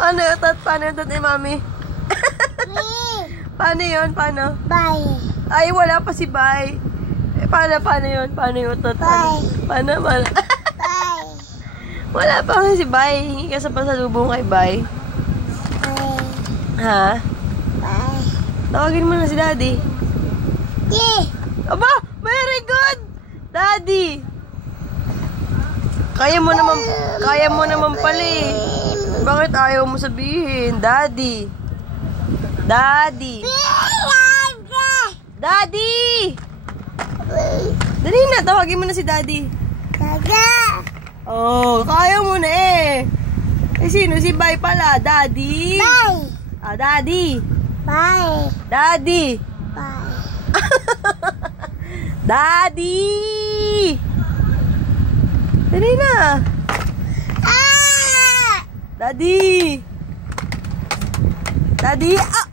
Paano yun, Tot? Paano yun, Tot, ni Mami? Paano yun? Paano? Bye. Ay, wala pa si Bay. Eh, paano yun? Paano yun, Tot? Paano? Bye. Wala pa nga si Bay. Hingi ka sa pasalubong kay Bay. Bye. Ha? Bye. Tawagin mo na si Daddy. Yeah. Aba! Very good! Daddy! Kaya mo naman pala eh. Bakit ayaw mo sabihin? Daddy! Daddy! Daddy! Dali na, tawagin mo na si Daddy. Dada. Oh, kaya mo na eh. Eh, sino? Si Bay pala. Daddy! Bye. Ah, Daddy! Bye. Daddy! Bye. Daddy! Dali na! Ah! Daddy! Daddy! Ah!